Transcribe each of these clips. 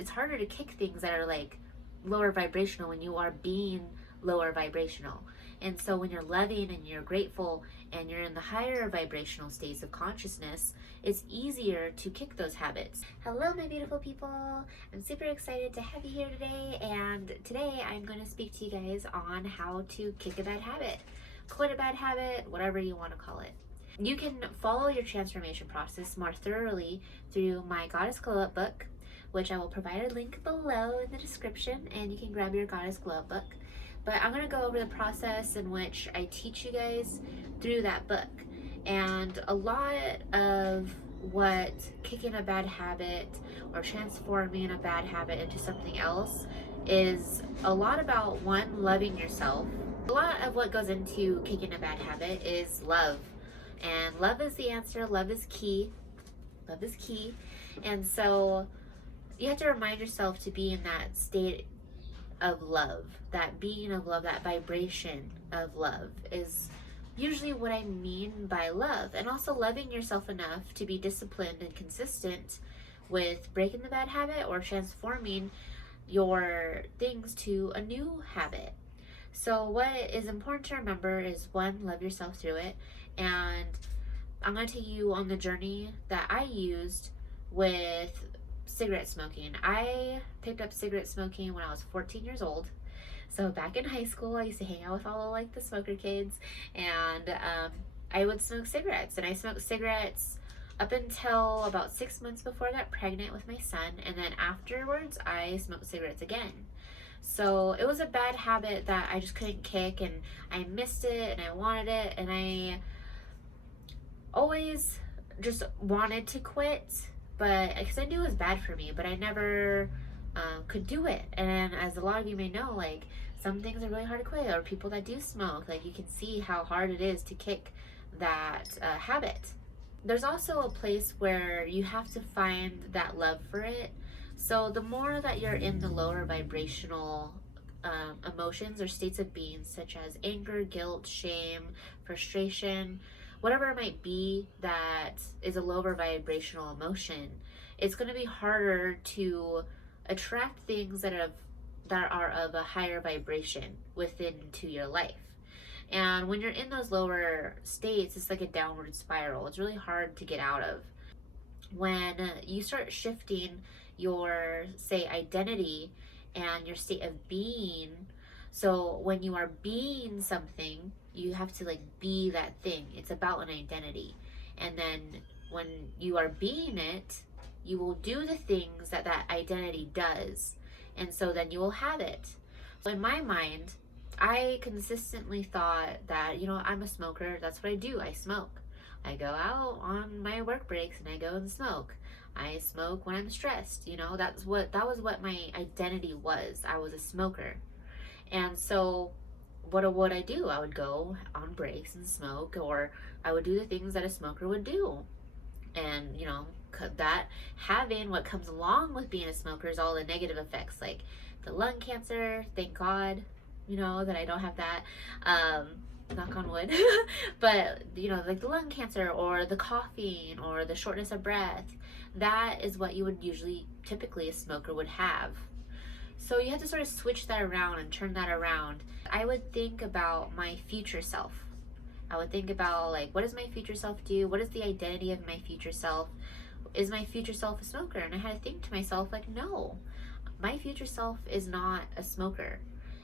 It's harder to kick things that are like lower vibrational when you are being lower vibrational. And so when you're loving and you're grateful and you're in the higher vibrational states of consciousness, it's easier to kick those habits. Hello, my beautiful people. I'm super excited to have you here today. And today I'm going to speak to you guys on how to kick a bad habit, quit a bad habit, whatever you want to call it. You can follow your transformation process more thoroughly through my Goddess Glow Up book, which I will provide a link below in the description, and you can grab your Goddess Glow Up book. But I'm going to go over the process in which I teach you guys through that book. And a lot of what kicking a bad habit or transforming a bad habit into something else is a lot about, one, loving yourself. A lot of what goes into kicking a bad habit is love. And love is the answer. Love is key. Love is key. And so you have to remind yourself to be in that state of love, that being of love, that vibration of love is usually what I mean by love. And also loving yourself enough to be disciplined and consistent with breaking the bad habit or transforming your things to a new habit. So what is important to remember is, one, love yourself through it. And I'm going to take you on the journey that I used with cigarette smoking. I picked up cigarette smoking when I was 14 years old. So back in high school, I used to hang out with all like the smoker kids, and I would smoke cigarettes. And I smoked cigarettes up until about 6 months before I got pregnant with my son, and then afterwards I smoked cigarettes again. So it was a bad habit that I just couldn't kick, and I missed it and I wanted it, and I always just wanted to quit, but because I knew it was bad for me, but I never could do it. And as a lot of you may know, like, some things are really hard to quit, or people that do smoke, like, you can see how hard it is to kick that habit. There's also a place where you have to find that love for it. So the more that you're in the lower vibrational emotions or states of being, such as anger, guilt, shame, frustration, whatever it might be that is a lower vibrational emotion, it's going to be harder to attract things that are of a higher vibration within to your life. And when you're in those lower states, it's like a downward spiral. It's really hard to get out of. When you start shifting your, say, identity and your state of being, so when you are being something, you have to like be that thing. It's about an identity. And then when you are being it, you will do the things that that identity does. And so then you will have it. So in my mind, I consistently thought that, I'm a smoker. That's what I do. I smoke. I go out on my work breaks and I go and smoke. I smoke when I'm stressed. That was what my identity was. I was a smoker. And so what would I do? I would go on breaks and smoke, or I would do the things that a smoker would do. And, that having what comes along with being a smoker is all the negative effects, like the lung cancer. Thank God, that I don't have that. Knock on wood. But, like the lung cancer or the coughing or the shortness of breath, that is what you would usually, typically a smoker would have. So you have to sort of switch that around and turn that around. I would think about my future self. I would think about, like, what does my future self do? What is the identity of my future self? Is my future self a smoker? And I had to think to myself, like, no, my future self is not a smoker.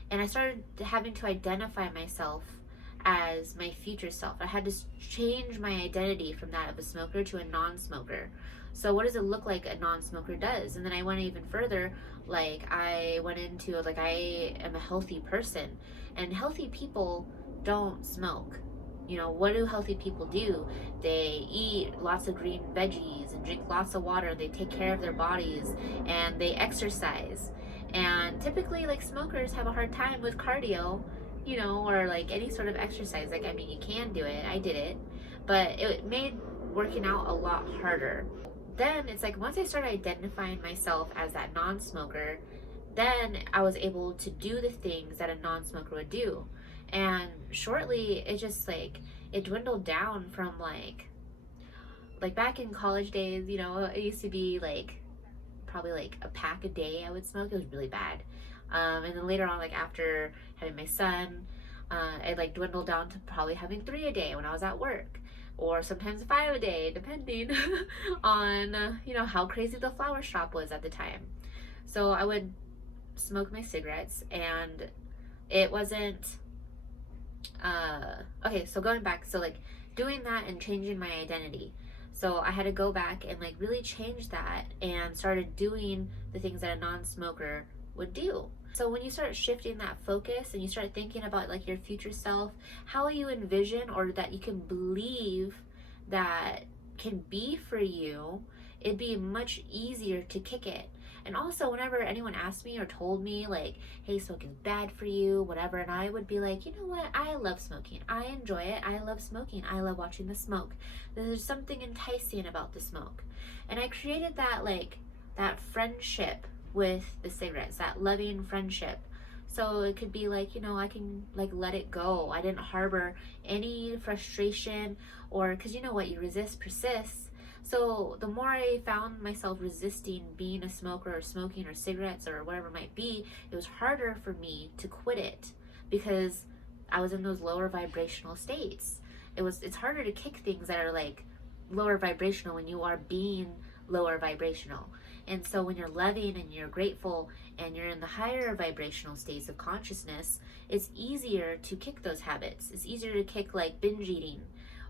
And I started having to identify myself as my future self. I had to change my identity from that of a smoker to a non-smoker. So what does it look like a non-smoker does? And then I went even further. Like, I went into, like, I am a healthy person, and healthy people don't smoke. What do healthy people do? They eat lots of green veggies and drink lots of water. They take care of their bodies and they exercise. And typically, like, smokers have a hard time with cardio, or like any sort of exercise. Like, I mean, you can do it. I did it, but it made working out a lot harder. Then it's like, once I started identifying myself as that non-smoker, then I was able to do the things that a non-smoker would do. And shortly, it just like, it dwindled down from like back in college days, it used to be like probably like a pack a day I would smoke. It was really bad. And then later on, like after having my son, it like dwindled down to probably having 3 a day when I was at work, or sometimes 5 a day, depending on how crazy the flower shop was at the time. So I would smoke my cigarettes, and it wasn't okay. So going back, so like doing that and changing my identity. So I had to go back and like really change that and started doing the things that a non-smoker would do. So when you start shifting that focus and you start thinking about like your future self, how you envision or that you can believe that can be for you, it'd be much easier to kick it. And also, whenever anyone asked me or told me like, hey, smoking's bad for you, whatever, and I would be like, you know what, I love smoking, I enjoy it, I love smoking, I love watching the smoke, there's something enticing about the smoke. And I created that like that friendship with the cigarettes, that loving friendship. So it could be like, I can like let it go. I didn't harbor any frustration, or because you know what, you resist persists. So the more I found myself resisting being a smoker or smoking or cigarettes or whatever it might be, it was harder for me to quit it because I was in those lower vibrational states. It's harder to kick things that are like lower vibrational when you are being lower vibrational. And so when you're loving and you're grateful and you're in the higher vibrational states of consciousness, it's easier to kick those habits. It's easier to kick like binge eating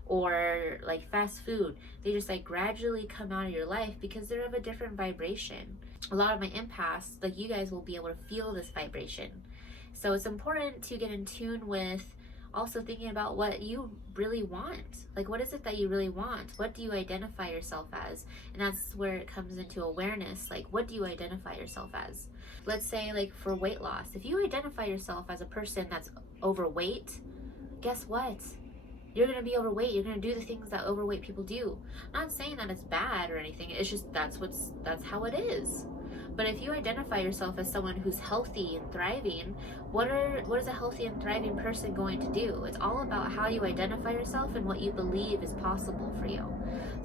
or like fast food. They just like gradually come out of your life because they're of a different vibration. A lot of my empaths, like you guys, will be able to feel this vibration. So it's important to get in tune with also thinking about what you really want. Like, what is it that you really want? What do you identify yourself as? And that's where it comes into awareness. Like, what do you identify yourself as? Let's say like for weight loss, if you identify yourself as a person that's overweight, guess what? You're going to be overweight. You're going to do the things that overweight people do. I'm not saying that it's bad or anything. It's just that's how it is. But if you identify yourself as someone who's healthy and thriving, what is a healthy and thriving person going to do? It's all about how you identify yourself and what you believe is possible for you.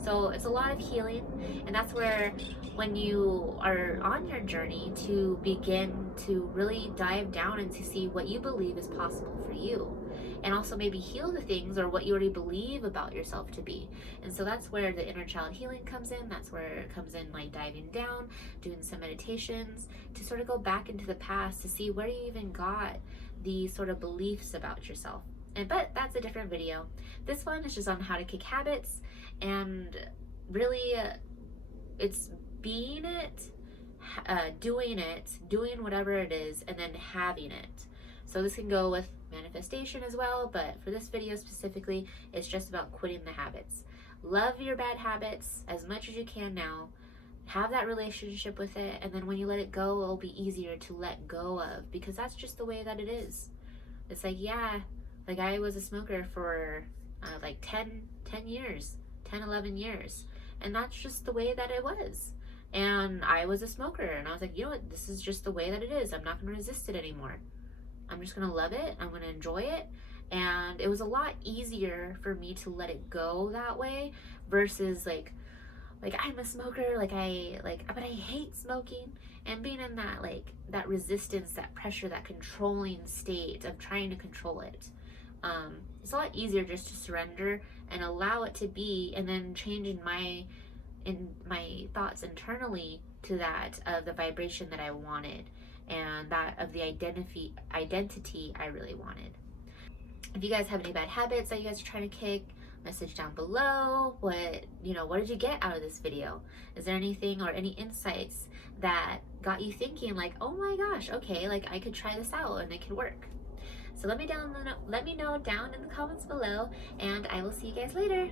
So it's a lot of healing, and that's where when you are on your journey to begin to really dive down and to see what you believe is possible for you, and also maybe heal the things or what you already believe about yourself to be. And so that's where the inner child healing comes in. That's where it comes in, like diving down, doing some meditations to sort of go back into the past to see where you even got these sort of beliefs about yourself. But that's a different video. This one is just on how to kick habits, and really it's being it, doing whatever it is, and then having it. So this can go with manifestation as well, but for this video specifically, it's just about quitting the habits. Love your bad habits as much as you can now. Have that relationship with it, and then when you let it go, it'll be easier to let go of, because that's just the way that it is. It's like, yeah, like I was a smoker for like 10 years, 11 years, and that's just the way that it was. And I was a smoker, and I was like, you know what, this is just the way that it is. I'm not going to resist it anymore. I'm just going to love it. I'm going to enjoy it. And it was a lot easier for me to let it go that way versus like I'm a smoker, but I hate smoking, and being in that that resistance, that pressure, that controlling state of trying to control it. It's a lot easier just to surrender and allow it to be, and then change in my thoughts internally to that of the vibration that I wanted, and that of the identity I really wanted. If you guys have any bad habits that you guys are trying to kick, message down below. What did you get out of this video? Is there anything or any insights that got you thinking like, oh my gosh, okay, like I could try this out and it could work? So let me know down in the comments below, and I will see you guys later.